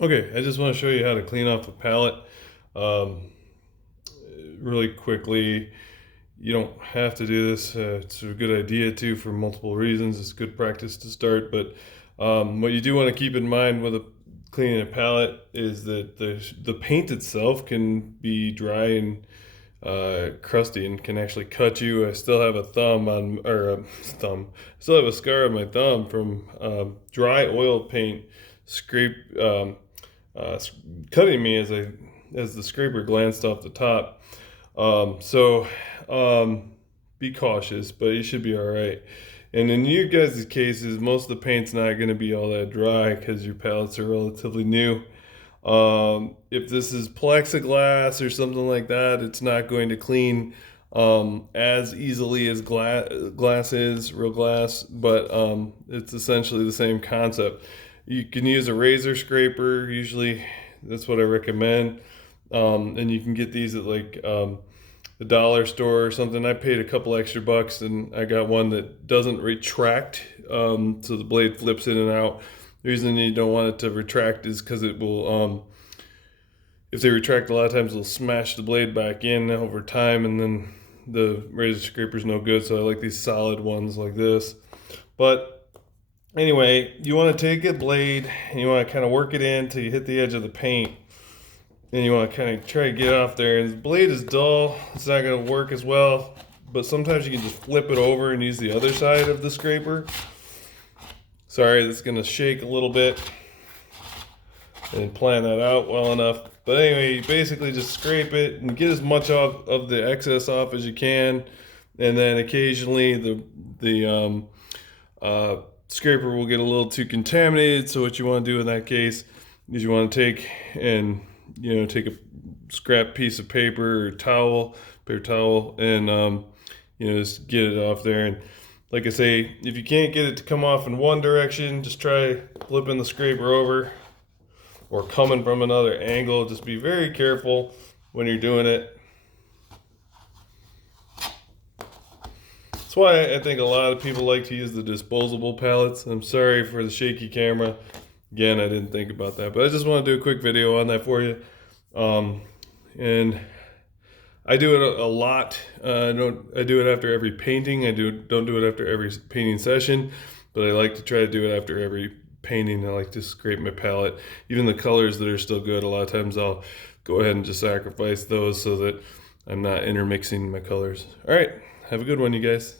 Okay, I just want to show you how to clean off a palette um, really quickly. You don't have to do this. It's a good idea too for multiple reasons. It's good practice to start, but what you do want to keep in mind with cleaning a palette is that the paint itself can be dry and crusty and can actually cut you. I still have a thumb on, or a thumb. I still have a scar on my thumb from dry oil paint scrape. Uh, Cutting me as the scraper glanced off the top. So be cautious, but you should be all right. And in you guys' cases, most of the paint's not going to be all that dry because your palettes are relatively new. If this is plexiglass or something like that, it's not going to clean as easily as glass is, real glass, but it's essentially the same concept. You can use a razor scraper, usually that's what I recommend. And you can get these at like the dollar store or something. I paid a couple extra bucks and I got one that doesn't retract, so the blade flips in and out. The reason you don't want it to retract is because it will, if they retract, a lot of times they'll smash the blade back in over time, and then the razor scraper's no good. So I like these solid ones like this. But anyway, you want to take a blade and you want to kind of work it in until you hit the edge of the paint. And you want to kind of try to get off there. And the blade is dull, it's not going to work as well. But sometimes you can just flip it over and use the other side of the scraper. Sorry, that's going to shake a little bit. And plan that out well enough. But anyway, you basically just scrape it and get as much of the excess off as you can. And then occasionally the scraper will get a little too contaminated. So what you want to do in that case is you want to take a scrap piece of paper or paper towel, and just get it off there. And like I say, if you can't get it to come off in one direction, just try flipping the scraper over or coming from another angle. Just be very careful when you're doing it. That's why I think a lot of people like to use the disposable palettes. I'm sorry for the shaky camera. Again, I didn't think about that, but I just want to do a quick video on that for you. And I do it a lot. I do it after every painting. Don't do it after every painting session, but I like to try to do it after every painting. I like to scrape my palette. Even the colors that are still good, a lot of times I'll go ahead and just sacrifice those so that I'm not intermixing my colors. All right, have a good one, you guys.